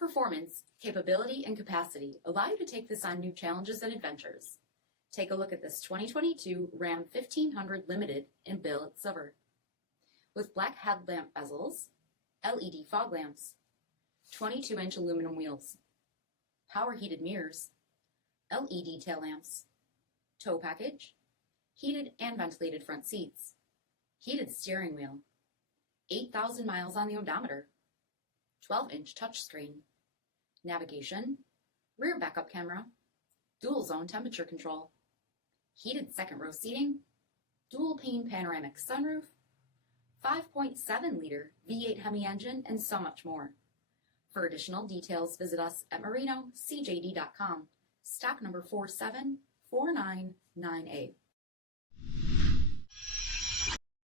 Performance, capability, and capacity allow you to take this on new challenges and adventures. Take a look at this 2022 Ram 1500 Limited in billet silver. With black headlamp bezels, LED fog lamps, 22-inch aluminum wheels, power heated mirrors, LED tail lamps, tow package, heated and ventilated front seats, heated steering wheel, 8,000 miles on the odometer, 12-inch touchscreen, navigation, rear backup camera, dual zone temperature control, heated second row seating, dual pane panoramic sunroof, 5.7-liter V8 HEMI engine, and so much more. For additional details, visit us at marinocjd.com, stock number 474998.